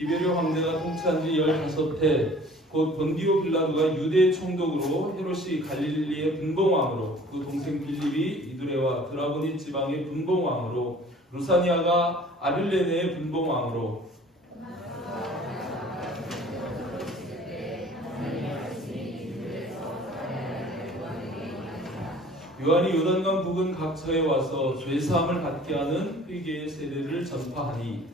디베rio 황제가 통치한 지 15해 곧 본디오 빌라도가 유대 총독으로 헤롯이 갈릴리의 분봉왕으로 그 동생 빌립이 이두레와 드라보니 지방의 분봉왕으로 루사니아가 아빌레네의 분봉왕으로 요한이 요단강 부근 각처에 와서 죄사함을 받게 하는 회개의 세례를 전파하니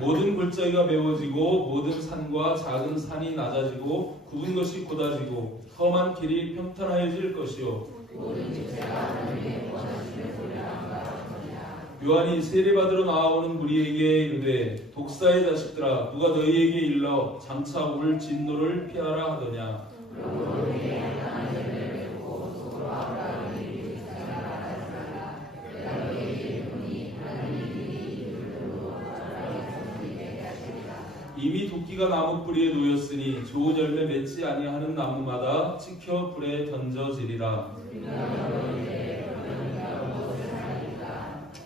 모든 골짜기가 메워지고 모든 산과 작은 산이 낮아지고 굽은 것이 곧아지고 험한 길이 평탄해질 것이요 요한이 세례받으러 나아오는 무리에게 이르되 독사의 자식들아 누가 너희에게 일러 장차 올 진노를 피하라 하더냐 이미 도끼가 나무 뿌리에 놓였으니 좋은 열매 맺지 아니하는 나무마다 찍혀 불에 던져지리라.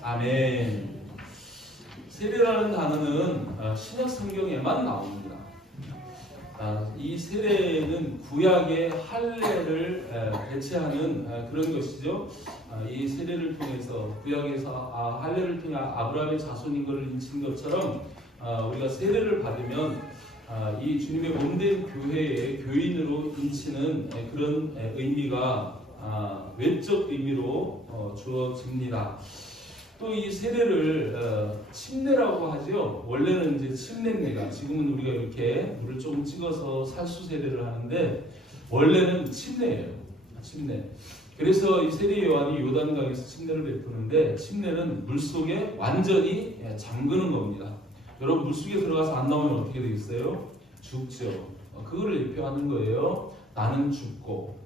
아멘. 세례라는 단어는 신약 성경에만 나옵니다. 이 세례는 구약의 할례를 대체하는 그런 것이죠. 이 세례를 통해서 구약에서 할례를 통해 아브라함의 자손인 것을 인친 것처럼 우리가 세례를 받으면 이 주님의 몸된 교회의 교인으로 인치는 그런 의미가 외적 의미로 주어집니다. 또 이 세례를 침례라고 하죠. 원래는 이제 침례입니다. 지금은 우리가 이렇게 물을 조금 찍어서 살수 세례를 하는데 원래는 침례예요. 침례. 그래서 이 세례 요한이 요단강에서 침례를 베푸는데 침례는 물 속에 완전히 잠그는 겁니다. 여러분 물속에 들어가서 안 나오면 어떻게 되겠어요? 죽죠. 그거를 대표하는 거예요. 나는 죽고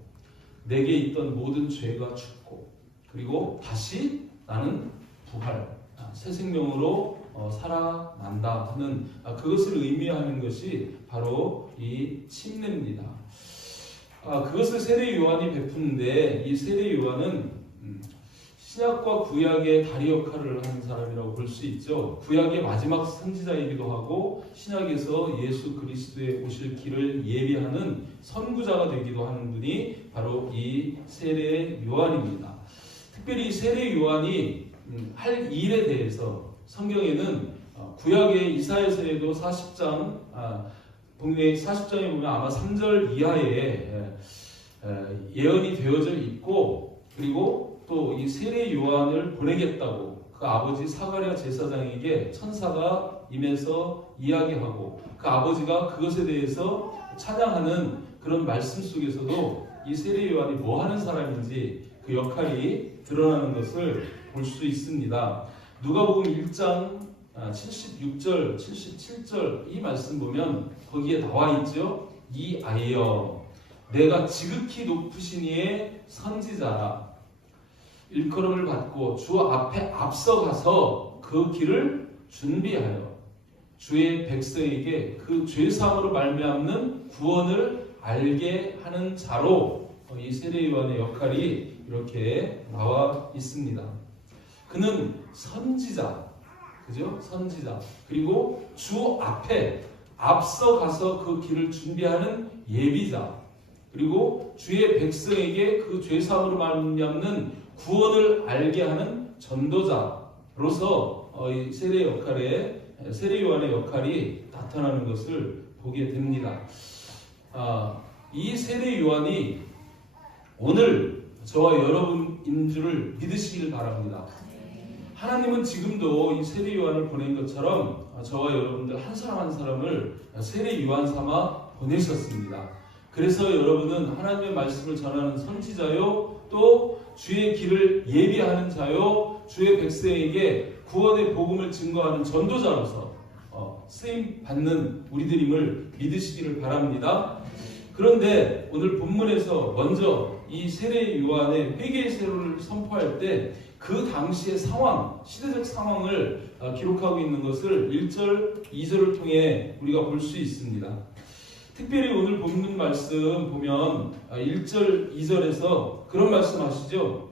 내게 있던 모든 죄가 죽고 그리고 다시 나는 부활, 새 생명으로 살아난다 하는 그것을 의미하는 것이 바로 이 침례입니다. 그것을 세례 요한이 베푸는데 이 세례 요한은 신약과 구약의 다리 역할을 하는 사람이라고 볼 수 있죠. 구약의 마지막 선지자이기도 하고 신약에서 예수 그리스도의 오실 길을 예비하는 선구자가 되기도 하는 분이 바로 이 세례 요한입니다. 특별히 세례 요한이 할 일에 대해서 성경에는 구약의 이사야서에도 40장 분명히 40장에 보면 아마 3절 이하에 예언이 되어져 있고 그리고 또 이 세례 요한을 보내겠다고 그 아버지 사가랴 제사장에게 천사가 임해서 이야기하고 그 아버지가 그것에 대해서 찬양하는 그런 말씀 속에서도 이 세례 요한이 뭐 하는 사람인지 그 역할이 드러나는 것을 볼 수 있습니다. 누가복음 1장 76절, 77절 이 말씀 보면 거기에 나와 있죠. 이 아이여 내가 지극히 높으신 이의 선지자라 일컬음을 받고 주 앞에 앞서가서 그 길을 준비하여 주의 백성에게 그 죄사함으로 말미암는 구원을 알게 하는 자로 이 세례 요한의 역할이 이렇게 나와 있습니다. 그는 선지자, 그죠? 선지자. 그리고 주 앞에 앞서가서 그 길을 준비하는 예비자. 그리고 주의 백성에게 그 죄사함으로 말미암는 구원을 알게 하는 전도자로서 이 세례 요한의 역할이 나타나는 것을 보게 됩니다. 이 세례 요한이 오늘 저와 여러분인 줄을 믿으시길 바랍니다. 하나님은 지금도 이 세례 요한을 보낸 것처럼 저와 여러분들 한 사람 한 사람을 세례 요한 삼아 보내셨습니다. 그래서 여러분은 하나님의 말씀을 전하는 선지자요 또 주의 길을 예비하는 자요 주의 백성에게 구원의 복음을 증거하는 전도자로서 쓰임 받는 우리들임을 믿으시기를 바랍니다. 그런데 오늘 본문에서 먼저 이 세례 요한의 회개의 세례를 선포할 때 그 당시의 상황, 시대적 상황을 기록하고 있는 것을 1절, 2절을 통해 우리가 볼 수 있습니다. 특별히 오늘 본문 말씀 보면 1절, 2절에서 그런 말씀 하시죠.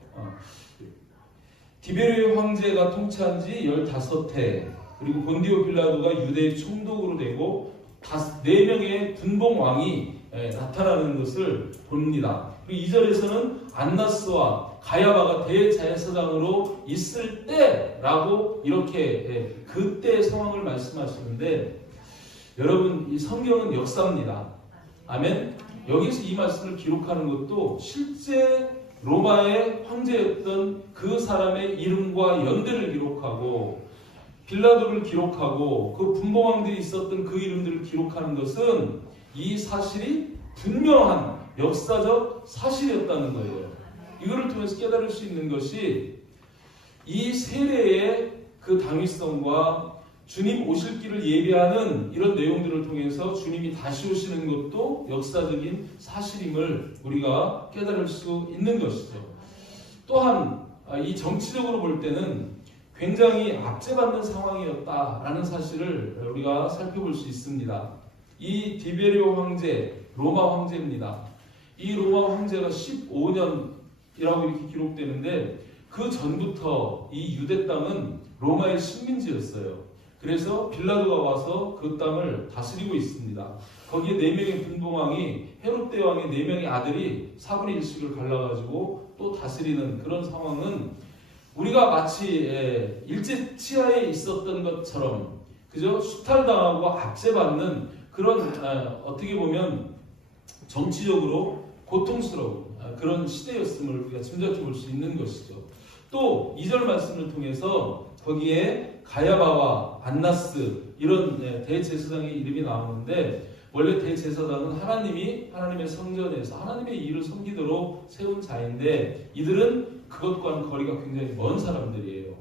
디베르 황제가 통치한 지 15해, 그리고 본디오 빌라도가 유대의 총독으로 되고 4명의 분봉왕이 나타나는 것을 봅니다. 그리고 2절에서는 안나스와 가야바가 대제사장으로 있을 때라고 이렇게 그때의 상황을 말씀하시는데, 여러분, 이 성경은 역사입니다. 아멘. 여기서 이 말씀을 기록하는 것도 실제 로마의 황제였던 그 사람의 이름과 연대를 기록하고 빌라도를 기록하고 그 분봉왕들이 있었던 그 이름들을 기록하는 것은 이 사실이 분명한 역사적 사실이었다는 거예요. 이거를 통해서 깨달을 수 있는 것이 이 세례의 그 당위성과 주님 오실 길을 예비하는 이런 내용들을 통해서 주님이 다시 오시는 것도 역사적인 사실임을 우리가 깨달을 수 있는 것이죠. 또한 이 정치적으로 볼 때는 굉장히 압제받는 상황이었다라는 사실을 우리가 살펴볼 수 있습니다. 이 디베리오 황제, 로마 황제입니다. 이 로마 황제가 15년이라고 이렇게 기록되는데, 그 전부터 이 유대 땅은 로마의 식민지였어요. 그래서 빌라도가 와서 그 땅을 다스리고 있습니다. 거기에 4명의 분봉왕이, 헤롯 대왕의 4명의 아들이 4분의 1씩을 갈라가지고 또 다스리는 그런 상황은 우리가 마치 일제 치하에 있었던 것처럼, 그죠? 수탈당하고 압제받는 그런 어떻게 보면 정치적으로 고통스러운 그런 시대였음을 우리가 짐작해 볼 수 있는 것이죠. 또 2절 말씀을 통해서 거기에 가야바와 안나스 이런 대제사장의 이름이 나오는데, 원래 대제사장은 하나님의 성전에서 하나님의 일을 섬기도록 세운 자인데, 이들은 그것과는 거리가 굉장히 먼 사람들이에요.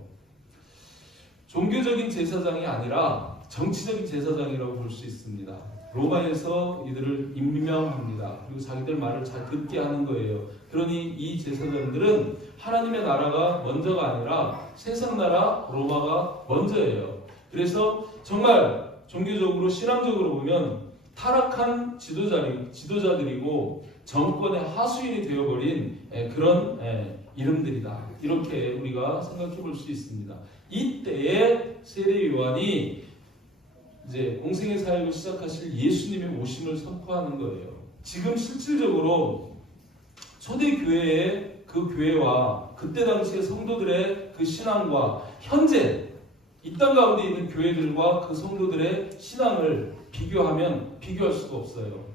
종교적인 제사장이 아니라 정치적인 제사장이라고 볼 수 있습니다. 로마에서 이들을 임명합니다. 그리고 자기들 말을 잘 듣게 하는 거예요. 그러니 이 제사장들은 하나님의 나라가 먼저가 아니라 세상 나라 로마가 먼저예요. 그래서 정말 종교적으로 신앙적으로 보면 타락한 지도자들이고 정권의 하수인이 되어버린 그런 이름들이다. 이렇게 우리가 생각해 볼 수 있습니다. 이때에 세례 요한이 이제 공생의 사역을 시작하실 예수님의 오심을 선포하는 거예요. 지금 실질적으로 초대교회의 그 교회와 그때 당시의 성도들의 그 신앙과 현재 이 땅 가운데 있는 교회들과 그 성도들의 신앙을 비교하면 비교할 수가 없어요.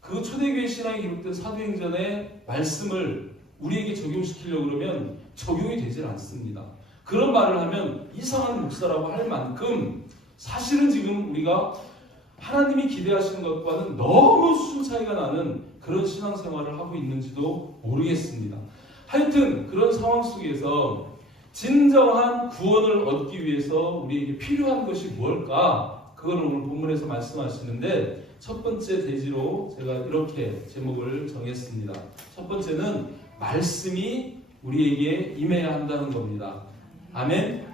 그 초대교회 신앙이 기록된 사도행전의 말씀을 우리에게 적용시키려고 그러면 적용이 되질 않습니다. 그런 말을 하면 이상한 목사라고 할 만큼 사실은 지금 우리가 하나님이 기대하시는 것과는 너무 수준 차이가 나는 그런 신앙생활을 하고 있는지도 모르겠습니다. 하여튼 그런 상황 속에서 진정한 구원을 얻기 위해서 우리에게 필요한 것이 뭘까? 그걸 오늘 본문에서 말씀하시는데, 첫 번째 대지로 제가 이렇게 제목을 정했습니다. 첫 번째는 말씀이 우리에게 임해야 한다는 겁니다. 아멘.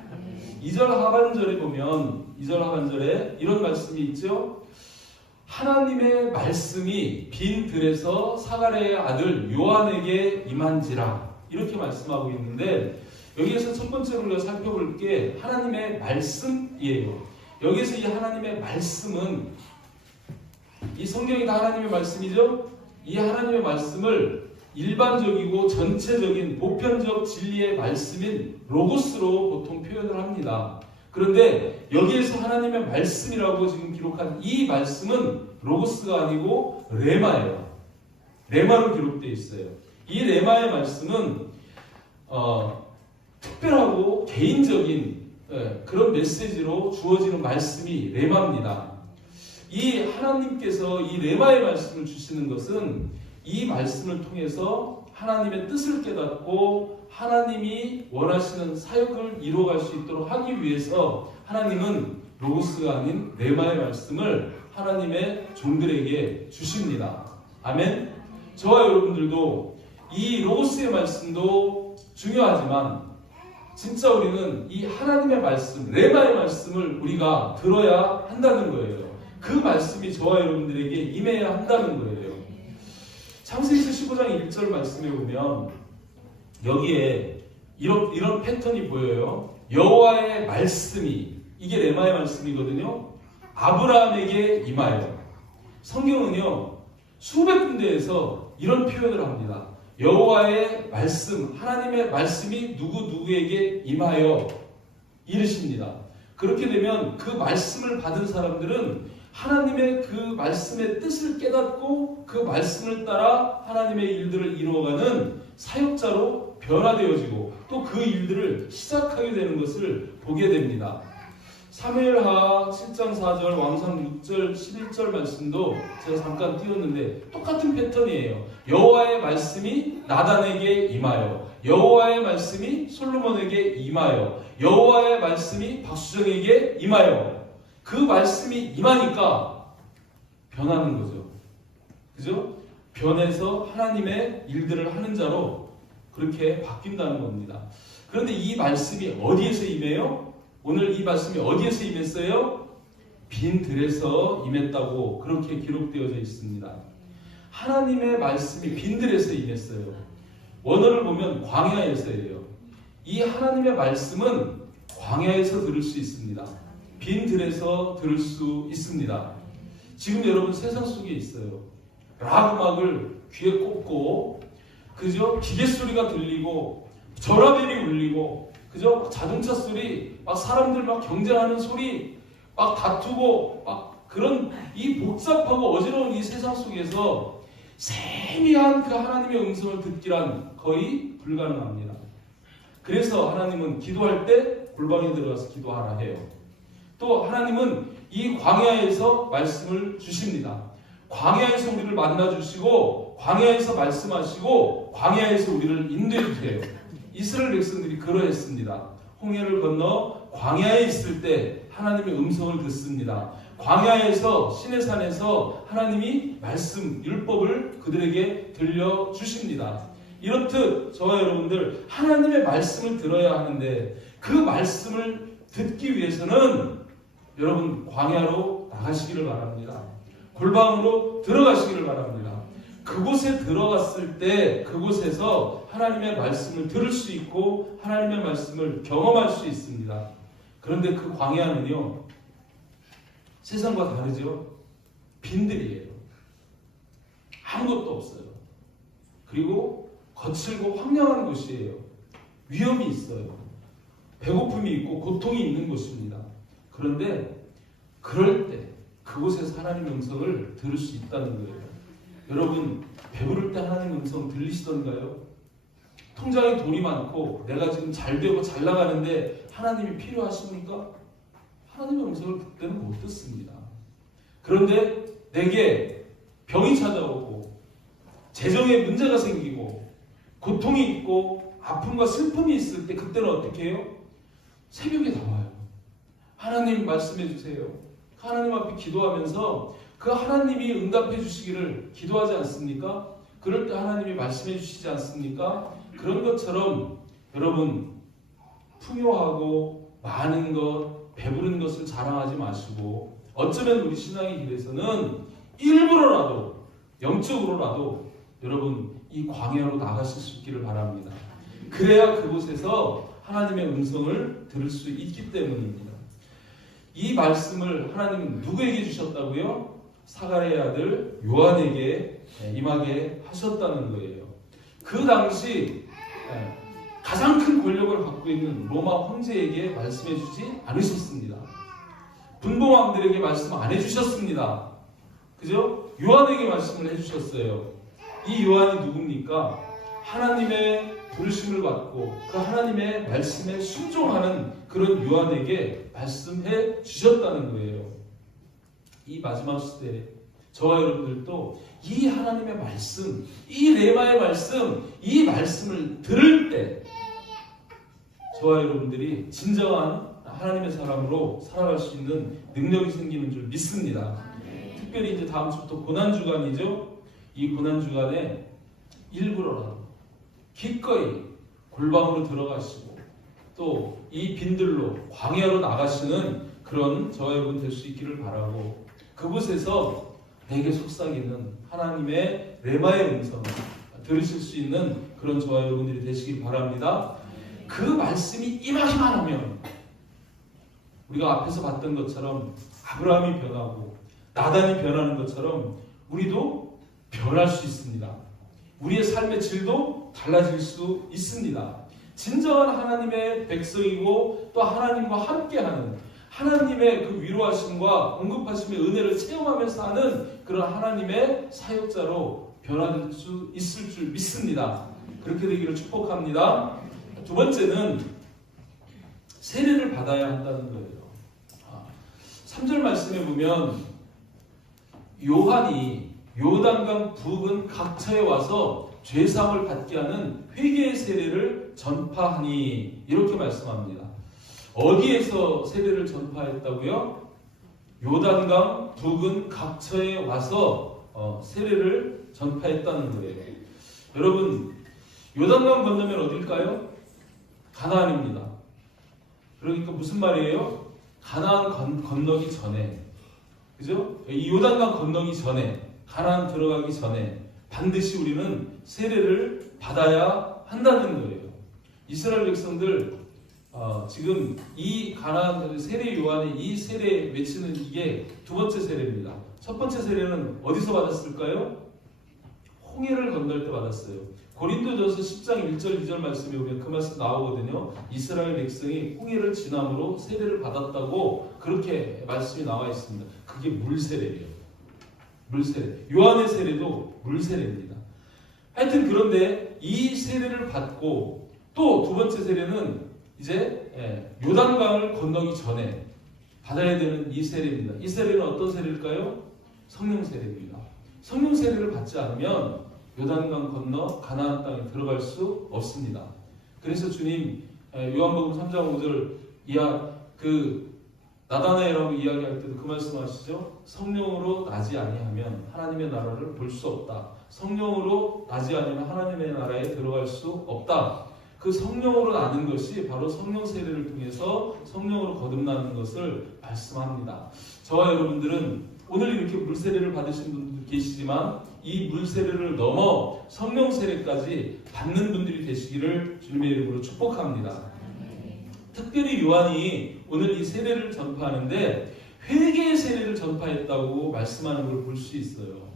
2절 하반절에 보면 2절 하반절에 이런 말씀이 있죠. 하나님의 말씀이 빈 들에서 사가랴의 아들 요한에게 임한지라, 이렇게 말씀하고 있는데, 여기에서 첫 번째로 우리가 살펴볼 게 하나님의 말씀이에요. 여기에서 이 하나님의 말씀은, 이 성경이 다 하나님의 말씀이죠. 이 하나님의 말씀을 일반적이고 전체적인 보편적 진리의 말씀인 로고스로 보통 표현을 합니다. 그런데 여기에서 하나님의 말씀이라고 지금 기록한 이 말씀은 로고스가 아니고 레마예요. 레마로 기록되어 있어요. 이 레마의 말씀은 특별하고 개인적인 그런 메시지로 주어지는 말씀이 레마입니다. 이 하나님께서 이 레마의 말씀을 주시는 것은 이 말씀을 통해서 하나님의 뜻을 깨닫고 하나님이 원하시는 사역을 이루어갈 수 있도록 하기 위해서 하나님은 로고스가 아닌 레마의 말씀을 하나님의 종들에게 주십니다. 아멘. 저와 여러분들도 이 로고스의 말씀도 중요하지만 진짜 우리는 이 하나님의 말씀, 레마의 말씀을 우리가 들어야 한다는 거예요. 그 말씀이 저와 여러분들에게 임해야 한다는 거예요. 창세기서 15장 1절 말씀에 보면 여기에 이런 패턴이 보여요. 여호와의 말씀이, 이게 레마의 말씀이거든요, 아브라함에게 임하여. 성경은요 수백 군데에서 이런 표현을 합니다. 여호와의 말씀, 하나님의 말씀이 누구에게 임하여 이르십니다. 그렇게 되면 그 말씀을 받은 사람들은 하나님의 그 말씀의 뜻을 깨닫고 그 말씀을 따라 하나님의 일들을 이루어가는 사역자로 변화되어지고 또 그 일들을 시작하게 되는 것을 보게 됩니다. 사무엘하 7장 4절, 왕상 6절, 11절 말씀도 제가 잠깐 띄웠는데 똑같은 패턴이에요. 여호와의 말씀이 나단에게 임하여, 여호와의 말씀이 솔로몬에게 임하여, 여호와의 말씀이 박수정에게 임하여. 그 말씀이 임하니까 변하는 거죠. 그죠? 변해서 하나님의 일들을 하는 자로 그렇게 바뀐다는 겁니다. 그런데 이 말씀이 어디에서 임해요? 오늘 이 말씀이 어디에서 임했어요? 빈 들에서 임했다고 그렇게 기록되어져 있습니다. 하나님의 말씀이 빈 들에서 임했어요. 원어를 보면 광야에서예요. 이 하나님의 말씀은 광야에서 들을 수 있습니다. 빈 들에서 들을 수 있습니다. 지금 여러분 세상 속에 있어요. 락 음악을 귀에 꽂고, 그죠? 기계 소리가 들리고 전화벨이 울리고, 그죠? 자동차 소리, 막 사람들 막 경쟁하는 소리, 막 다투고, 막 그런 이 복잡하고 어지러운 이 세상 속에서 세미한 그 하나님의 음성을 듣기란 거의 불가능합니다. 그래서 하나님은 기도할 때 골방에 들어가서 기도하라 해요. 또 하나님은 이 광야에서 말씀을 주십니다. 광야에서 우리를 만나주시고 광야에서 말씀하시고 광야에서 우리를 인도해 주세요. 이스라엘 백성들이 그러했습니다. 홍해를 건너 광야에 있을 때 하나님의 음성을 듣습니다. 광야에서 시내산에서 하나님이 말씀, 율법을 그들에게 들려주십니다. 이렇듯 저와 여러분들 하나님의 말씀을 들어야 하는데 그 말씀을 듣기 위해서는 여러분 광야로 나가시기를 바랍니다. 골방으로 들어가시기를 바랍니다. 그곳에 들어갔을 때 그곳에서 하나님의 말씀을 들을 수 있고 하나님의 말씀을 경험할 수 있습니다. 그런데 그 광야는요 세상과 다르죠. 빈들이에요. 아무것도 없어요. 그리고 거칠고 황량한 곳이에요. 위험이 있어요. 배고픔이 있고 고통이 있는 곳입니다. 그런데 그럴 때 그곳에서 하나님의 음성을 들을 수 있다는 거예요. 여러분 배부를 때 하나님의 음성 들리시던가요? 통장에 돈이 많고 내가 지금 잘 되고 잘 나가는데 하나님이 필요하십니까? 하나님의 음성을 그때는 못 듣습니다. 그런데 내게 병이 찾아오고 재정에 문제가 생기고 고통이 있고 아픔과 슬픔이 있을 때 그때는 어떻게 해요? 새벽에 나와요. 하나님 말씀해 주세요. 하나님 앞에 기도하면서 그 하나님이 응답해 주시기를 기도하지 않습니까? 그럴 때 하나님이 말씀해 주시지 않습니까? 그런 것처럼 여러분 풍요하고 많은 것, 배부른 것을 자랑하지 마시고 어쩌면 우리 신앙의 길에서는 일부러라도 영적으로라도 여러분 이 광야로 나가실 수 있기를 바랍니다. 그래야 그곳에서 하나님의 음성을 들을 수 있기 때문입니다. 이 말씀을 하나님은 누구에게 주셨다고요? 사가랴의 아들 요한에게 임하게 하셨다는 거예요. 그 당시 가장 큰 권력을 갖고 있는 로마 황제에게 말씀해 주지 않으셨습니다. 분봉왕들에게 말씀 안 해주셨습니다. 그죠? 요한에게 말씀을 해주셨어요. 이 요한이 누굽니까? 하나님의 부르심을 받고 그 하나님의 말씀에 순종하는 그런 요한에게 말씀해 주셨다는 거예요. 이 마지막 시대에 저와 여러분들도 이 하나님의 말씀, 이 레마의 말씀, 이 말씀을 들을 때 저와 여러분들이 진정한 하나님의 사람으로 살아갈 수 있는 능력이 생기는 줄 믿습니다. 특별히 이제 다음 주부터 고난주간이죠. 이 고난주간에 일부러라도 기꺼이 골방으로 들어가시고 또 이 빈들로 광야로 나가시는 그런 저와 여러분 될 수 있기를 바라고 그곳에서 내게 속삭이는 하나님의 레마의 음성을 들으실 수 있는 그런 저와 여러분들이 되시길 바랍니다. 그 말씀이 임하기만 하면 우리가 앞에서 봤던 것처럼 아브라함이 변하고 나단이 변하는 것처럼 우리도 변할 수 있습니다. 우리의 삶의 질도 달라질 수 있습니다. 진정한 하나님의 백성이고 또 하나님과 함께하는 하나님의 그 위로하심과 공급하심의 은혜를 체험하면서 하는 그런 하나님의 사역자로 변화될 수 있을 줄 믿습니다. 그렇게 되기를 축복합니다. 두 번째는 세례를 받아야 한다는 거예요. 3절 말씀에 보면 요한이 요단강 부근 각처에 와서 죄사함을 받게 하는 회개의 세례를 전파하니 이렇게 말씀합니다. 어디에서 세례를 전파했다고요? 요단강 부근 각처에 와서 세례를 전파했다는 거예요. 여러분, 요단강 건너면 어딜까요? 가나안입니다. 그러니까 무슨 말이에요? 가나안 건너기 전에, 그죠? 이 요단강 건너기 전에, 가나안 들어가기 전에 반드시 우리는 세례를 받아야 한다는 거예요. 이스라엘 백성들 지금 이 가나안 세례 요한의 이 세례 외치는 이게 두 번째 세례입니다. 첫 번째 세례는 어디서 받았을까요? 홍해를 건널 때 받았어요. 고린도전서 10장 1절 2절 말씀에 보면 그 말씀 나오거든요. 이스라엘 백성이 홍해를 지남으로 세례를 받았다고 그렇게 말씀이 나와 있습니다. 그게 물세례예요. 물세례. 요한의 세례도 물세례입니다. 하여튼 그런데 이 세례를 받고 또 두 번째 세례는 이제 요단강을 건너기 전에 받아야 되는 이 세례입니다. 이 세례는 어떤 세례일까요? 성령 세례입니다. 성령 세례를 받지 않으면 요단강 건너 가나안 땅에 들어갈 수 없습니다. 그래서 주님 요한복음 3장 5절 나다나엘하고 이야기할 때도 그 말씀하시죠. 성령으로 나지 아니하면 하나님의 나라를 볼 수 없다. 성령으로 나지 아니하면 하나님의 나라에 들어갈 수 없다. 그 성령으로 나는 것이 바로 성령 세례를 통해서 성령으로 거듭나는 것을 말씀합니다. 저와 여러분들은 오늘 이렇게 물세례를 받으신 분들 계시지만 이 물세례를 넘어 성령 세례까지 받는 분들이 되시기를 주님의 이름으로 축복합니다. 특별히 요한이 오늘 이 세례를 전파하는데 회개의 세례를 전파했다고 말씀하는 걸 볼 수 있어요.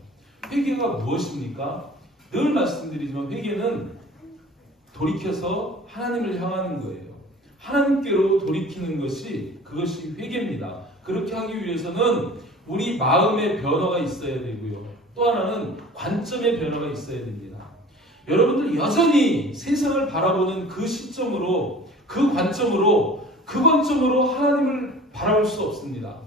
회개가 무엇입니까? 늘 말씀드리지만 회개는 돌이켜서 하나님을 향하는 거예요. 하나님께로 돌이키는 것이 그것이 회개입니다. 그렇게 하기 위해서는 우리 마음의 변화가 있어야 되고요. 또 하나는 관점의 변화가 있어야 됩니다. 여러분들 여전히 세상을 바라보는 그 시점으로 그 관점으로 하나님을 바라볼 수 없습니다.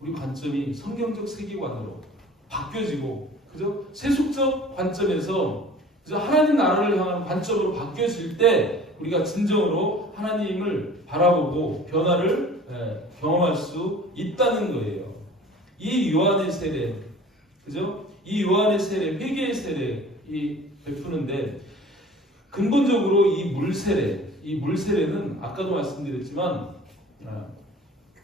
우리 관점이 성경적 세계관으로 바뀌어지고, 그죠? 세속적 관점에서 그죠? 하나님 나라를 향한 관점으로 바뀌어질 때 우리가 진정으로 하나님을 바라보고 변화를 경험할 수 있다는 거예요. 이 요한의 세례, 그죠? 이 요한의 세례, 회개의 세례 이 베푸는데 근본적으로 이 물세례는 아까도 말씀드렸지만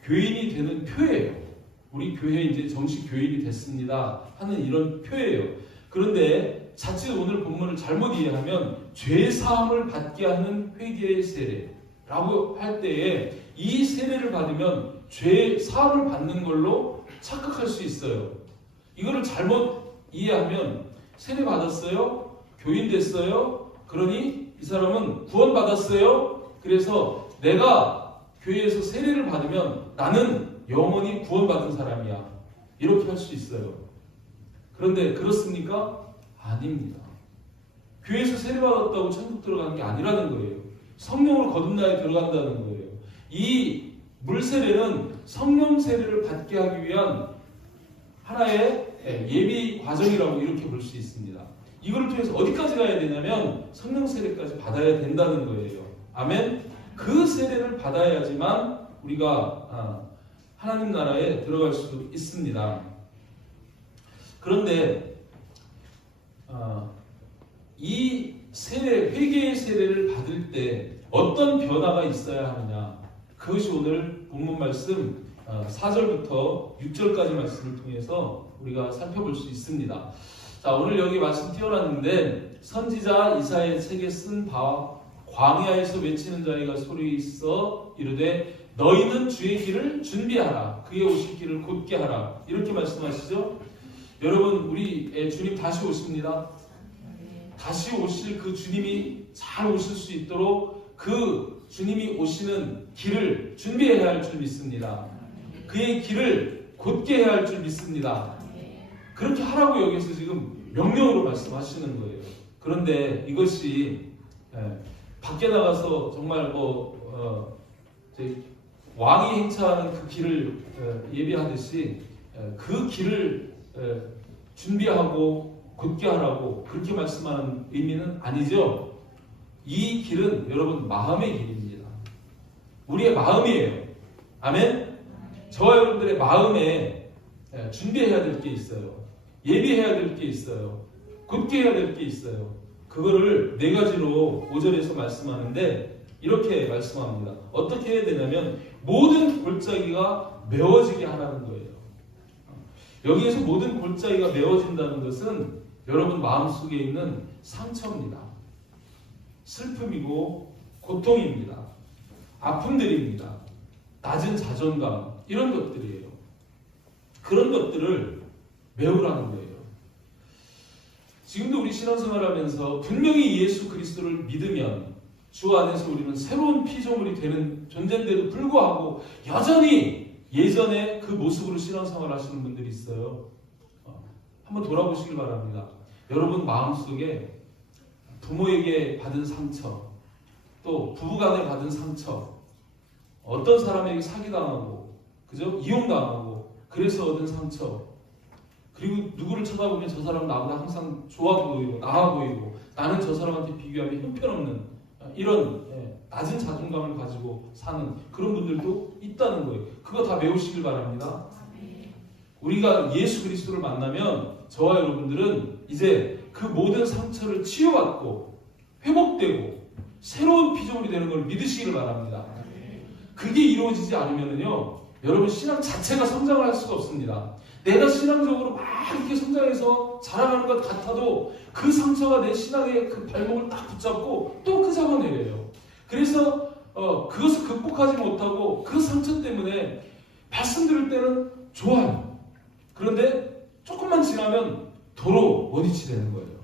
교인이 되는 표예요. 우리 교회 이제 정식 교인이 됐습니다 하는 이런 표예요. 그런데 자칫 오늘 본문을 잘못 이해하면 죄 사함을 받게 하는 회개의 세례라고 할 때에 이 세례를 받으면 죄 사함을 받는 걸로 착각할 수 있어요. 이거를 잘못 이해하면 세례 받았어요? 교인 됐어요? 그러니 이 사람은 구원받았어요? 그래서 내가 교회에서 세례를 받으면 나는 영원히 구원받은 사람이야. 이렇게 할 수 있어요. 그런데 그렇습니까? 아닙니다. 교회에서 세례받았다고 천국 들어가는 게 아니라는 거예요. 성령으로 거듭나야 들어간다는 거예요. 이 물세례는 성령 세례를 받게 하기 위한 하나의 예비 과정이라고 이렇게 볼 수 있습니다. 이걸 통해서 어디까지 가야 되냐면 성령 세례까지 받아야 된다는 거예요. 아멘. 그 세례를 받아야지만 우리가 하나님 나라에 들어갈 수 있습니다. 그런데 이 세례, 회개의 세례를 받을 때 어떤 변화가 있어야 하느냐, 그것이 오늘 본문 말씀 4절부터 6절까지 말씀을 통해서 우리가 살펴볼 수 있습니다. 자, 오늘 여기 말씀 띄워놨는데 선지자 이사야의 책에 쓴 바와 광야에서 외치는 자에게 소리 있어 이르되 너희는 주의 길을 준비하라 그의 오실 길을 곧게 하라 이렇게 말씀하시죠. 여러분 우리 주님 다시 오십니다. 다시 오실 그 주님이 잘 오실 수 있도록 그 주님이 오시는 길을 준비해야 할 줄 믿습니다. 그의 길을 곧게 해야 할 줄 믿습니다. 그렇게 하라고 여기서 지금 명령으로 말씀하시는 거예요. 그런데 이것이 밖에 나가서 정말 왕이 행차하는 그 길을 예비하듯이 그 길을 준비하고 곧게 하라고 그렇게 말씀하는 의미는 아니죠. 이 길은 여러분 마음의 길입니다. 우리의 마음이에요. 아멘? 저와 여러분들의 마음에 준비해야 될 게 있어요. 예비해야 될 게 있어요. 곧게 해야 될 게 있어요. 그거를 네 가지로 5절에서 말씀하는데 이렇게 말씀합니다. 어떻게 해야 되냐면 모든 골짜기가 메워지게 하라는 거예요. 여기에서 모든 골짜기가 메워진다는 것은 여러분 마음속에 있는 상처입니다. 슬픔이고 고통입니다. 아픔들입니다. 낮은 자존감 이런 것들이에요. 그런 것들을 메우라는 거예요. 지금도 우리 신앙생활하면서 분명히 예수 그리스도를 믿으면 주 안에서 우리는 새로운 피조물이 되는 존재인데도 불구하고 여전히 예전에 그 모습으로 신앙생활 하시는 분들이 있어요. 한번 돌아보시길 바랍니다. 여러분 마음속에 부모에게 받은 상처, 또 부부간에 받은 상처, 어떤 사람에게 사기당하고, 그죠? 이용당하고, 그래서 얻은 상처, 그리고 누구를 쳐다보면 저 사람은 나보다 항상 좋아 보이고, 나아 보이고, 나는 저 사람한테 비교하면 형편없는 이런 낮은 자존감을 가지고 사는 그런 분들도 있다는 거예요. 그거 다 메우시길 바랍니다. 우리가 예수 그리스도를 만나면 저와 여러분들은 이제 그 모든 상처를 치유받고 회복되고 새로운 피조물이 되는 걸 믿으시기를 바랍니다. 그게 이루어지지 않으면요, 여러분 신앙 자체가 성장을 할 수가 없습니다. 내가 신앙적으로 막 이렇게 성장해서 자라가는 것 같아도 그 상처가 내 신앙의 그 발목을 딱 붙잡고 또 그 잡아내려요. 그래서 그것을 극복하지 못하고 그 상처 때문에 말씀 들을 때는 좋아요. 그런데 조금만 지나면 도로 원위치 되는 거예요.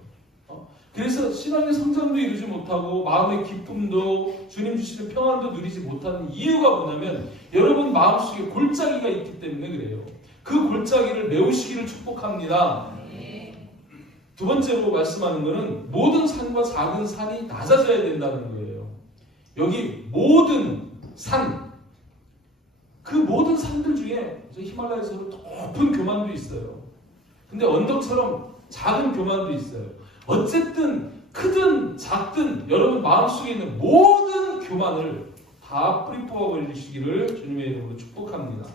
그래서 신앙의 성장도 이루지 못하고 마음의 기쁨도 주님 주시는 평안도 누리지 못하는 이유가 뭐냐면 여러분 마음속에 골짜기가 있기 때문에 그래요. 그 골짜기를 메우시기를 축복합니다. 두 번째로 말씀하는 것은 모든 산과 작은 산이 낮아져야 된다는 거예요. 여기 모든 산, 그 모든 산들 중에 히말라야에서 높은 교만도 있어요. 근데 언덕처럼 작은 교만도 있어요. 어쨌든 크든 작든 여러분 마음속에 있는 모든 교만을 다 뿌리 뽑아버리시기를 주님의 이름으로 축복합니다.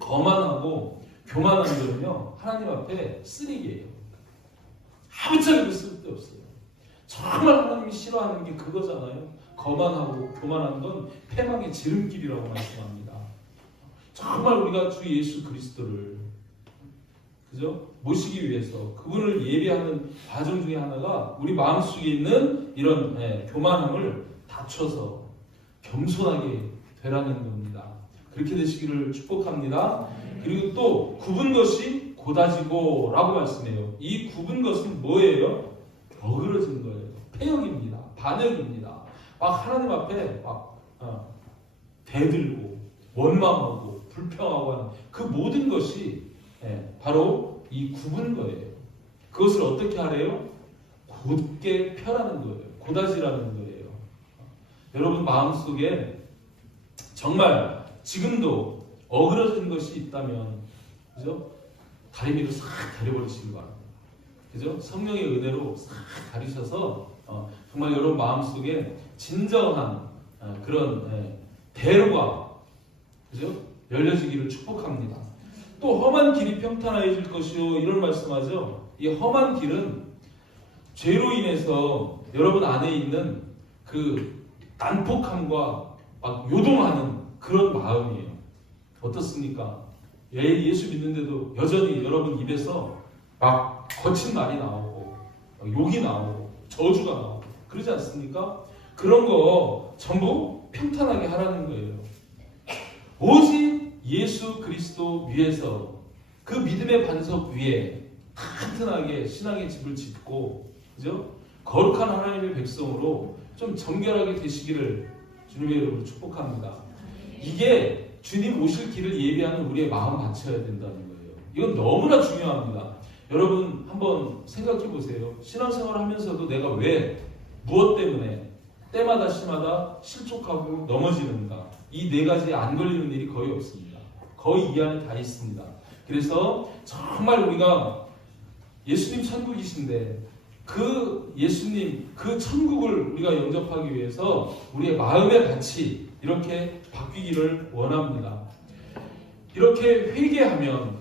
거만하고 교만한 것은요 하나님 앞에 쓰레기예요. 아무짝에도 쓸데없어요. 정말 하나님이 싫어하는 게 그거잖아요. 거만하고 교만한 건 패망의 지름길이라고 말씀합니다. 정말 우리가 주 예수 그리스도를 그죠? 모시기 위해서 그분을 예배하는 과정 중에 하나가 우리 마음속에 있는 이런 교만함을 낮춰서 겸손하게 되라는 겁니다. 그렇게 되시기를 축복합니다. 그리고 또 굽은 것이 고다지고 라고 말씀해요. 이 굽은 것은 뭐예요? 어그러진 거예요. 패역입니다. 반역입니다. 막 하나님 앞에 막 대들고 원망하고 불평하고 하는 그 모든 것이 바로 이 굽은 거예요. 그것을 어떻게 하래요? 곧게 펴라는 거예요. 고다지라는 거예요. 여러분 마음속에 정말 지금도 어그러진 것이 있다면 그죠? 다리미로 싹 가려버리시기 바랍니다. 그죠? 성령의 은혜로 싹 가리셔서 정말 여러분 마음속에 진정한 그런 대로가 그죠? 열려지기를 축복합니다. 또 험한 길이 평탄해질 것이요 이런 말씀하죠. 이 험한 길은 죄로 인해서 여러분 안에 있는 그 난폭함과 막 요동하는 그런 마음이에요. 어떻습니까? 예수 믿는데도 여전히 여러분 입에서 막 거친 말이 나오고 욕이 나오고 저주가 나오고 그러지 않습니까? 그런 거 전부 평탄하게 하라는 거예요. 오직 예수 그리스도 위에서 그 믿음의 반석 위에 튼튼하게 신앙의 집을 짓고, 그죠? 거룩한 하나님의 백성으로 좀 정결하게 되시기를 주님의 이름으로 축복합니다. 이게 주님 오실 길을 예비하는 우리의 마음 갖춰야 된다는 거예요. 이건 너무나 중요합니다. 여러분 한번 생각해 보세요. 신앙생활을 하면서도 내가 왜, 무엇 때문에 때마다 시마다 실족하고 넘어지는가? 이 네 가지에 안 걸리는 일이 거의 없습니다. 거의 이 안에 다 있습니다. 그래서 정말 우리가 예수님 천국이신데 그 예수님 그 천국을 우리가 영접하기 위해서 우리의 마음의 가치 이렇게 바뀌기를 원합니다. 이렇게 회개하면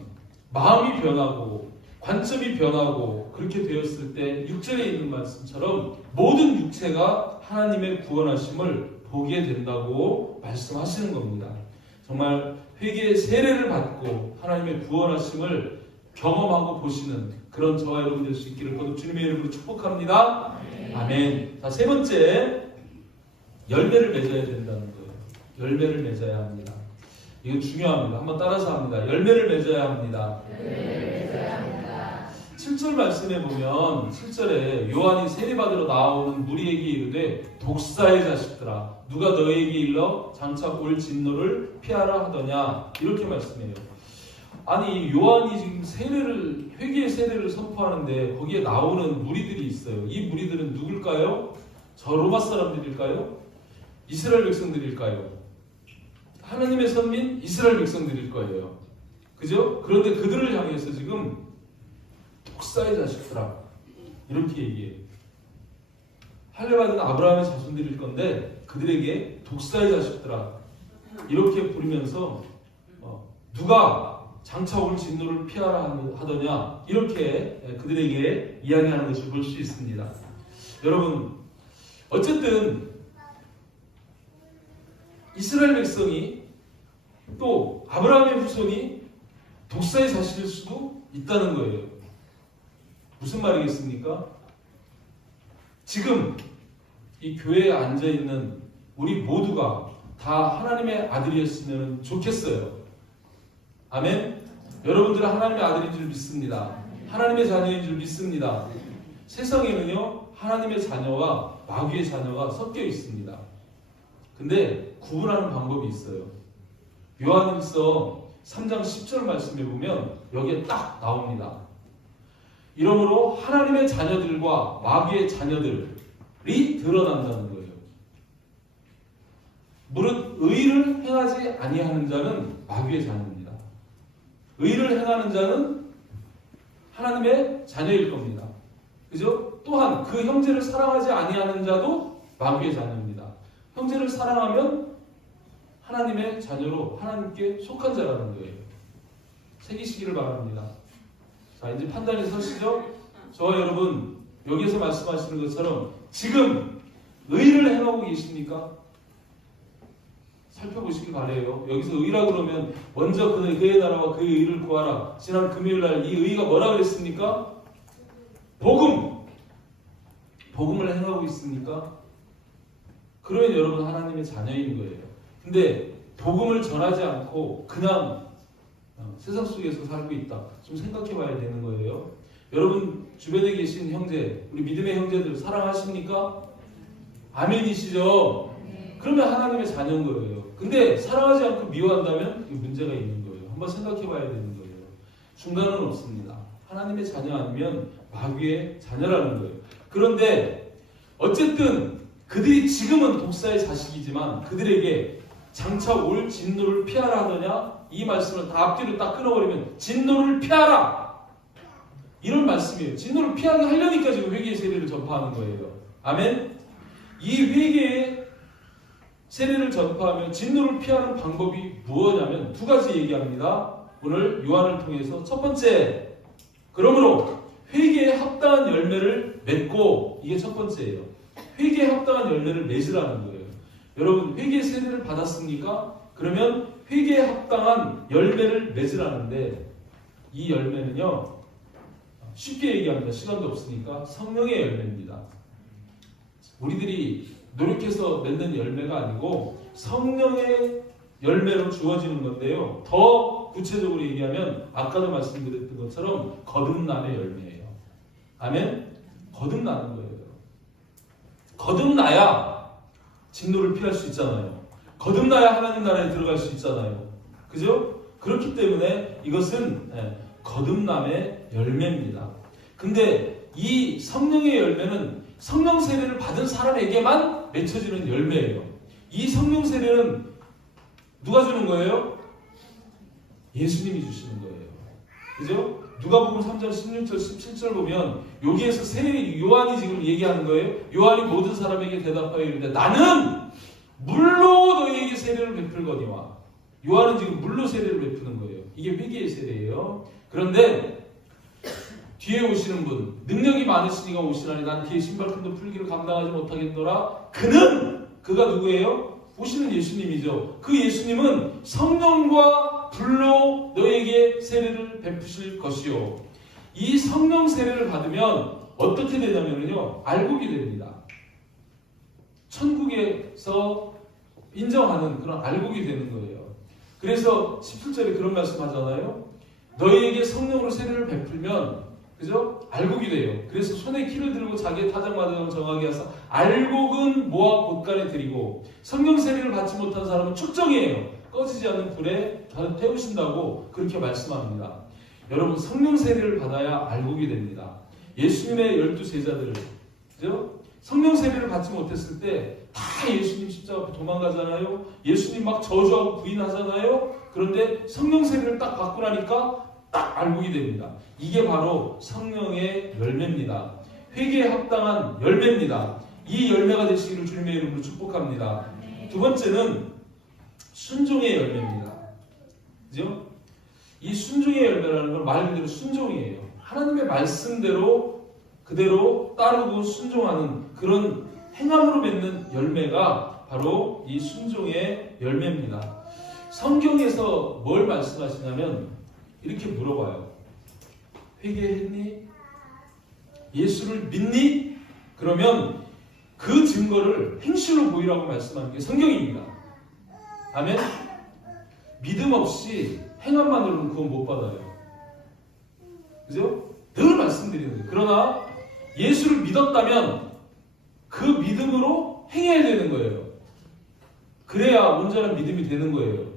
마음이 변하고 관점이 변하고 그렇게 되었을 때 6절에 있는 말씀처럼 모든 육체가 하나님의 구원하심을 보게 된다고 말씀하시는 겁니다. 정말 회개의 세례를 받고 하나님의 구원하심을 경험하고 보시는 그런 저와 여러분 될 수 있기를 거듭 주님의 이름으로 축복합니다. 아멘. 자, 세 번째, 열매를 맺어야 된다는 거예요. 열매를 맺어야 합니다. 이거 중요합니다. 한번 따라서 합니다. 열매를 맺어야 합니다. 7절 말씀에 보면 7절에 요한이 세례받으러 나오는 무리에게 이르되 독사의 자식들아 누가 너에게 일러 장차 올 진노를 피하라 하더냐 이렇게 말씀해요. 아니 요한이 지금 회개의 세례를 선포하는데 거기에 나오는 무리들이 있어요. 이 무리들은 누굴까요? 저 로마 사람들일까요? 이스라엘 백성들일까요? 하나님의 선민 이스라엘 백성들일 거예요. 그죠? 그런데 그들을 향해서 지금 독사의 자식들아 이렇게 얘기해요. 할례받은 아브라함의 자손들일 건데 그들에게 독사의 자식들아 이렇게 부르면서 누가 장차 올 진노를 피하라 하더냐 이렇게 그들에게 이야기하는 것을 볼 수 있습니다. 여러분 어쨌든 이스라엘 백성이 또 아브라함의 후손이 독사의 자식일 수도 있다는 거예요. 무슨 말이겠습니까? 지금 이 교회에 앉아있는 우리 모두가 다 하나님의 아들이었으면 좋겠어요. 아멘? 여러분들은 하나님의 아들인 줄 믿습니다. 하나님의 자녀인 줄 믿습니다. 세상에는요 하나님의 자녀와 마귀의 자녀가 섞여 있습니다. 근데 구분하는 방법이 있어요. 요한일서 3장 10절 말씀에 보면 여기에 딱 나옵니다. 이러므로 하나님의 자녀들과 마귀의 자녀들이 드러난다는 거예요. 무릇 의를 행하지 아니하는 자는 마귀의 자녀입니다. 의를 행하는 자는 하나님의 자녀일 겁니다. 그죠? 또한 그 형제를 사랑하지 아니하는 자도 마귀의 자녀입니다. 형제를 사랑하면 하나님의 자녀로 하나님께 속한 자라는 거예요. 새기시기를 바랍니다. 자, 이제 판단이 서시죠? 저와 여러분 여기서 말씀하시는 것처럼 지금 의를 행하고 계십니까? 살펴보시기 바래요. 여기서 의라 그러면 먼저 그의 나라와 그의 의를 구하라. 지난 금요일날 이 의가 뭐라 그랬습니까? 복음을 행하고 있습니까? 그러면 여러분 하나님의 자녀인 거예요. 근데 복음을 전하지 않고 그냥 세상 속에서 살고 있다. 좀 생각해 봐야 되는 거예요. 여러분 주변에 계신 형제, 우리 믿음의 형제들 사랑하십니까? 아멘이시죠? 그러면 하나님의 자녀인 거예요. 근데 사랑하지 않고 미워한다면 문제가 있는 거예요. 한번 생각해 봐야 되는 거예요. 중간은 없습니다. 하나님의 자녀 아니면 마귀의 자녀라는 거예요. 그런데 어쨌든 그들이 지금은 독사의 자식이지만 그들에게 장차 올 진노를 피하라 하더냐? 이 말씀을 다 앞뒤로 딱 끊어버리면 진노를 피하라! 이런 말씀이에요. 진노를 피하게 하려니까 지금 회개의 세례를 전파하는 거예요. 아멘? 이 회개의 세례를 전파하면 진노를 피하는 방법이 무엇이냐면 두 가지 얘기합니다. 오늘 요한을 통해서 첫 번째, 그러므로 회개에 합당한 열매를 맺고, 이게 첫 번째예요. 회개에 합당한 열매를 맺으라는 거예요. 여러분 회개의 세례를 받았습니까? 그러면 회개에 합당한 열매를 맺으라는데 이 열매는요 쉽게 얘기합니다. 시간도 없으니까 성령의 열매입니다. 우리들이 노력해서 맺는 열매가 아니고 성령의 열매로 주어지는 건데요. 더 구체적으로 얘기하면 아까도 말씀드렸던 것처럼 거듭남의 열매예요. 아멘? 거듭나는 거예요. 거듭나야 진노를 피할 수 있잖아요. 거듭나야 하나님 나라에 들어갈 수 있잖아요. 그죠? 그렇기 때문에 이것은 거듭남의 열매입니다. 근데 이 성령의 열매는 성령 세례를 받은 사람에게만 맺혀지는 열매예요. 이 성령 세례는 누가 주는 거예요? 예수님이 주시는 거예요. 그죠? 누가복음 3장 16절 17절 보면 여기에서 세례 요한이 지금 얘기하는 거예요. 요한이 모든 사람에게 대답하여 이르되 나는 물로 너희에게 세례를 베풀거니와. 요한은 지금 물로 세례를 베푸는 거예요. 이게 회개의 세례예요. 그런데 뒤에 오시는 분, 능력이 많으시니가 오시나니 난 뒤에 신발끈도 풀기를 감당하지 못하겠노라. 그가 누구예요? 오시는 예수님이죠. 그 예수님은 성령과 불로 너에게 세례를 베푸실 것이요. 이 성령 세례를 받으면 어떻게 되냐면요, 알곡이 됩니다. 천국에서 인정하는 그런 알곡이 되는 거예요. 그래서 17절에 그런 말씀 하잖아요. 너희에게 성령으로 세례를 베풀면, 그죠? 알곡이 돼요. 그래서 손에 키를 들고 자기의 타작마당을 정하게 하사 알곡은 모아 곳간에 드리고 성령 세례를 받지 못한 사람은 축정이에요. 꺼지지 않는 불에 태우신다고 그렇게 말씀합니다. 여러분, 성령 세례를 받아야 알곡이 됩니다. 예수님의 12제자들, 그죠? 성령 세례를 받지 못했을 때 다 예수님 십자가 앞에 도망가잖아요. 예수님 막 저주하고 부인하잖아요. 그런데 성령 세례를 딱 받고 나니까 딱 알곡이 됩니다. 이게 바로 성령의 열매입니다. 회개에 합당한 열매입니다. 이 열매가 되시기를 주님의 이름으로 축복합니다. 두 번째는 순종의 열매입니다. 그죠? 이 순종의 열매라는 건 말 그대로 순종이에요. 하나님의 말씀대로 그대로 따르고 순종하는 그런 행함으로 맺는 열매가 바로 이 순종의 열매입니다. 성경에서 뭘 말씀하시냐면 이렇게 물어봐요. 회개했니? 예수를 믿니? 그러면 그 증거를 행실로 보이라고 말씀하는 게 성경입니다. 아멘? 믿음 없이 행함만으로는 그건 못 받아요. 그죠? 늘 말씀드리는 거예요. 그러나 예수를 믿었다면 그 믿음으로 행해야 되는 거예요. 그래야 온전한 믿음이 되는 거예요.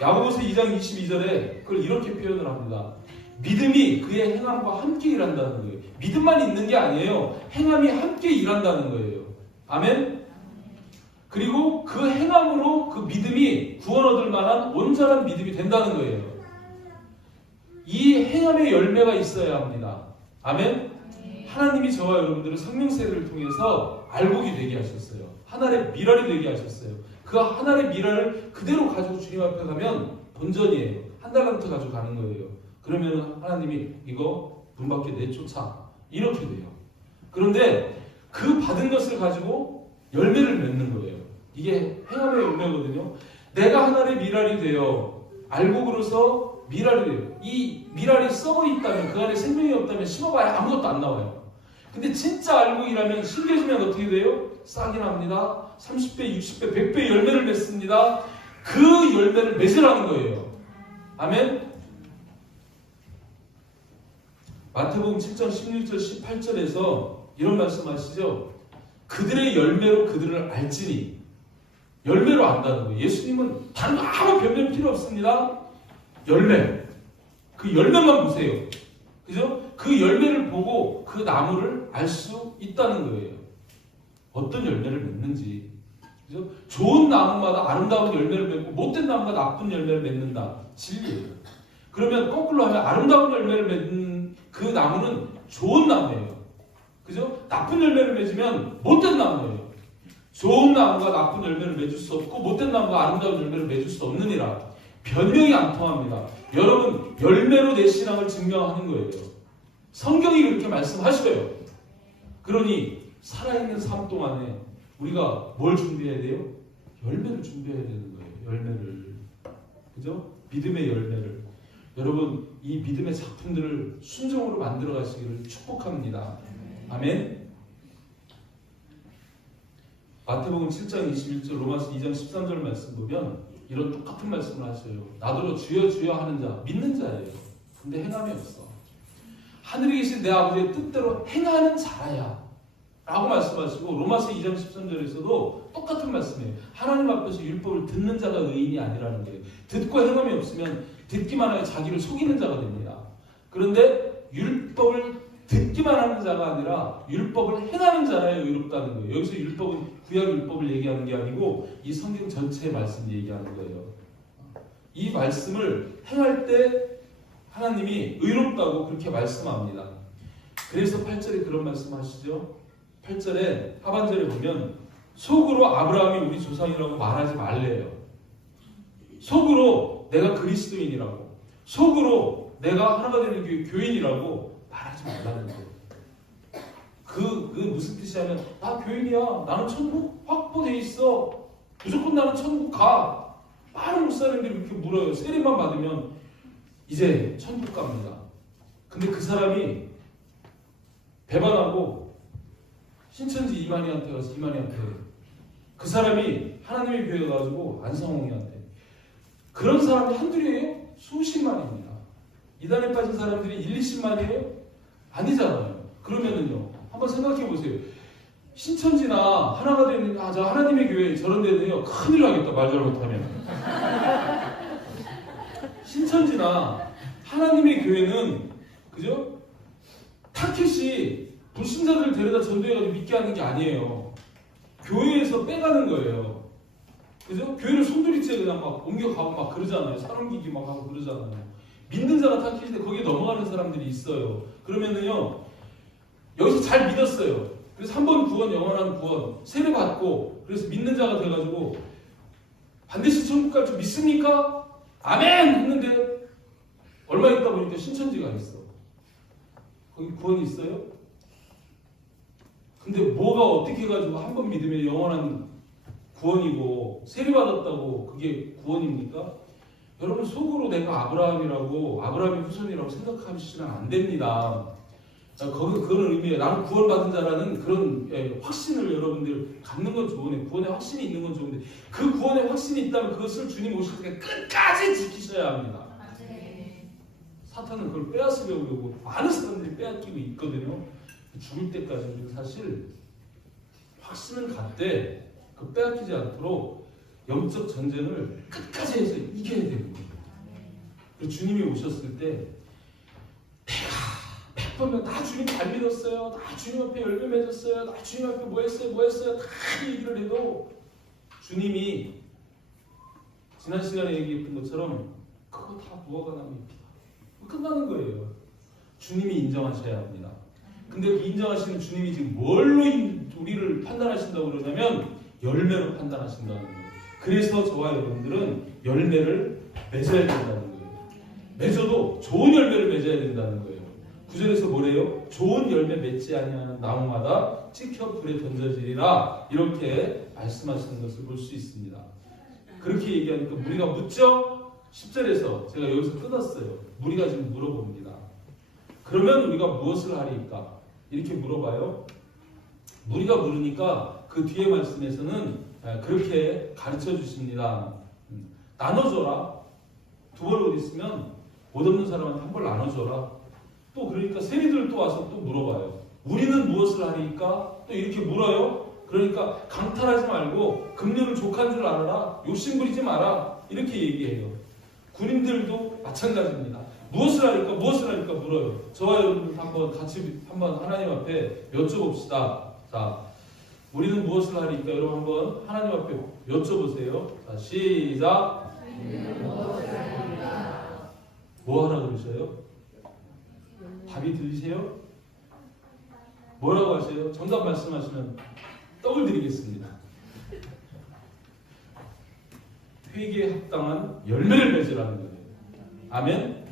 야고보서 2장 22절에 그걸 이렇게 표현을 합니다. 믿음이 그의 행함과 함께 일한다는 거예요. 믿음만 있는 게 아니에요. 행함이 함께 일한다는 거예요. 아멘? 그리고 그 행함으로 그 믿음이 구원 얻을 만한 온전한 믿음이 된다는 거예요. 이 행함의 열매가 있어야 합니다. 아멘? 하나님이 저와 여러분들을 성령 세례를 통해서 알곡이 되게 하셨어요. 한 알의 밀알이 되게 하셨어요. 그 한 알의 밀알을 그대로 가지고 주님 앞에 가면 본전이에요. 한 달란트 가지고 가는 거예요. 그러면 하나님이 이거 문 밖에 내쫓아. 이렇게 돼요. 그런데 그 받은 것을 가지고 열매를 맺는 거예요. 이게 행함의 열매거든요. 내가 한 알의 밀알이 되어 알곡으로서 밀알이 돼요. 이 밀알이 썩어 있다면 그 안에 생명이 없다면 심어봐야 아무것도 안 나와요. 근데 진짜 알곡이라면 심겨지면 어떻게 돼요? 싹이 납니다. 30배, 60배, 100배 열매를 맺습니다. 그 열매를 맺으라는 거예요. 아멘? 마태복음 7장 16절 18절에서 이런 말씀하시죠. 그들의 열매로 그들을 알지니. 열매로 안다는 거예요. 예수님은 다른 거 아무 변명 필요 없습니다. 열매. 그 열매만 보세요. 그죠? 그 열매를 보고 그 나무를 알 수 있다는 거예요. 어떤 열매를 맺는지. 그죠? 좋은 나무마다 아름다운 열매를 맺고 못된 나무가 나쁜 열매를 맺는다. 진리예요. 그러면 거꾸로 하면 아름다운 열매를 맺는 그 나무는 좋은 나무예요. 그죠? 나쁜 열매를 맺으면 못된 나무예요. 좋은 나무가 나쁜 열매를 맺을 수 없고 못된 나무가 아름다운 열매를 맺을 수 없느니라. 변명이 안 통합니다. 여러분, 열매로 내 신앙을 증명하는 거예요. 성경이 그렇게 말씀하셔요. 그러니 살아있는 삶 동안에 우리가 뭘 준비해야 돼요? 열매를 준비해야 되는 거예요. 열매를. 그죠? 믿음의 열매를. 여러분 이 믿음의 작품들을 순종으로 만들어 가시기를 축복합니다. 아멘. 마태복음 7장 21절, 로마서 2장 13절 말씀 보면 이런 똑같은 말씀을 하셔요. 나더러 주여 주여 하는 자, 믿는 자예요. 근데 행함이 없어. 하늘에 계신 내 아버지의 뜻대로 행하는 자라야 라고 말씀하시고, 로마서 2장 13절에서도 똑같은 말씀이에요. 하나님 앞에서 율법을 듣는 자가 의인이 아니라는 거예요. 듣고 행함이 없으면 듣기만 하여 자기를 속이는 자가 됩니다. 그런데 율법을 듣기만 하는 자가 아니라 율법을 행하는 자라야 의롭다는 거예요. 여기서 율법은 구약 율법을 얘기하는 게 아니고 이 성경 전체의 말씀을 얘기하는 거예요. 이 말씀을 행할 때 하나님이 의롭다고 그렇게 말씀합니다. 그래서 8절에 그런 말씀하시죠. 8절에 하반절에 보면 속으로 아브라함이 우리 조상이라고 말하지 말래요. 속으로 내가 그리스도인이라고, 속으로 내가 하나가 되는 교인이라고 말하지 말라는 거예요. 그 무슨 뜻이냐면 나 교인이야, 나는 천국 확보돼 있어, 무조건 나는 천국 가. 많은 목사님들이 이렇게 물어요. 세례만 받으면 이제 천국 갑니다. 근데 그 사람이 배반하고 신천지 이만희한테 가서 이만희한테, 그 사람이 하나님의 교회 가가지고 안상홍이한테, 그런 사람이 한둘이에요? 수십만입니다. 이단에 빠진 사람들이 1, 20만이에요? 아니잖아요. 그러면은요, 한번 생각해 보세요. 신천지나 하나가 되는 저 하나님의 교회 저런 데는요 큰일 나겠다, 말 잘못하면. 신천지나 하나님의 교회는 그죠? 타켓이 불신자들 데려다 전도해가지고 믿게 하는 게 아니에요. 교회에서 빼가는 거예요. 그죠? 교회를 손들이째 그냥 막 옮겨가고 막 그러잖아요. 사람기기 막 하고 그러잖아요. 믿는 자가 타켓인데 거기에 넘어가는 사람들이 있어요. 그러면은요, 여기서 잘 믿었어요. 그래서 한 번 구원, 영원한 구원, 세례 받고, 그래서 믿는 자가 돼가지고 반드시 천국 갈 줄 믿습니까? 아멘! 했는데 얼마 있다 보니까 신천지가 있어. 거기 구원이 있어요? 근데 뭐가 어떻게 해가지고 한 번 믿으면 영원한 구원이고 세례 받았다고 그게 구원입니까? 여러분 속으로 내가 아브라함의 후손이라고 생각하시면 안 됩니다. 그런 의미에 나는 구원받은 자라는 그런 확신을 여러분들 갖는 건 좋으네. 구원의 확신이 있는 건 좋은데 그 구원의 확신이 있다면 그것을 주님 오실 때 끝까지 지키셔야 합니다. 사탄은 그걸 빼앗으려고 많은 사람들이 빼앗기고 있거든요. 죽을 때까지 우리는 사실 확신을 갖되 그 빼앗기지 않도록 영적 전쟁을 끝까지 해서 이겨야 되는 거예요. 그리고 주님이 오셨을 때 내가 100번면 나 주님 잘 믿었어요, 나 주님 앞에 열매 맺었어요, 나 주님 앞에 뭐 했어요 다 얘기를 해도 주님이 지난 시간에 얘기했던 것처럼 그거 다 무화과 나무 잎이다, 끝나는 거예요. 주님이 인정하셔야 합니다. 근데 그 인정하시는 주님이 지금 뭘로 우리를 판단하신다고 그러냐면 열매로 판단하신다는 거예요. 그래서 저와 여러분들은 열매를 맺어야 된다는 거예요. 맺어도 좋은 열매를 맺어야 된다는 거예요. 9절에서 뭐래요? 좋은 열매 맺지 아니하는 나무마다 찍혀 불에 던져지리라, 이렇게 말씀하시는 것을 볼 수 있습니다. 그렇게 얘기하니까 무리가 묻죠? 10절에서 제가 여기서 끊었어요. 무리가 지금 물어봅니다. 그러면 우리가 무엇을 하리까? 이렇게 물어봐요. 무리가 물으니까 그 뒤에 말씀에서는 그렇게 가르쳐 주십니다. 나눠줘라. 2벌 옷 있으면 옷 없는 사람한테 1벌 나눠줘라. 또 그러니까 세리들 또 와서 또 물어봐요. 우리는 무엇을 하리까? 또 이렇게 물어요. 그러니까 강탈하지 말고 금륜을 족한 줄 알아라. 욕심부리지 마라. 이렇게 얘기해요. 군인들도 마찬가지입니다. 무엇을 하리까 물어요. 저와 여러분들 한번 하나님 앞에 여쭤봅시다. 자, 우리는 무엇을 하리까? 여러분 한번 하나님 앞에 여쭤보세요. 자, 시작. 뭐 하라 그러셔요? 답이 들리세요? 뭐라고 하세요? 정답 말씀하시면 떡을 드리겠습니다. 회개에 합당한 열매를 맺으라는 거예요. 아멘?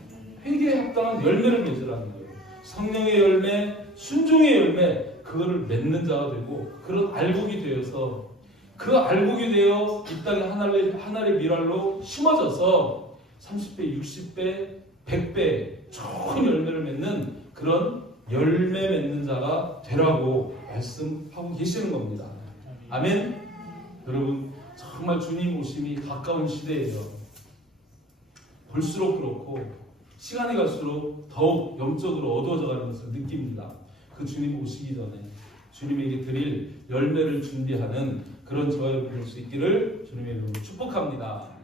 회개에 합당한 열매를 맺으라는 거예요. 성령의 열매, 순종의 열매, 그거를 맺는 자가 되고 그런 알곡이 되어서 그 알곡이 되어 이 땅에 하나의 밀알로 심어져서 30배, 60배, 100배 좋은 열매를 맺는 그런 열매 맺는 자가 되라고 말씀하고 계시는 겁니다. 아멘. 여러분 정말 주님 오심이 가까운 시대예요. 볼수록 그렇고 시간이 갈수록 더욱 영적으로 어두워져 가는 것을 느낍니다. 그 주님 오시기 전에 주님에게 드릴 열매를 준비하는 그런 저와 여러분 될 수 있기를 주님의 이름으로 축복합니다.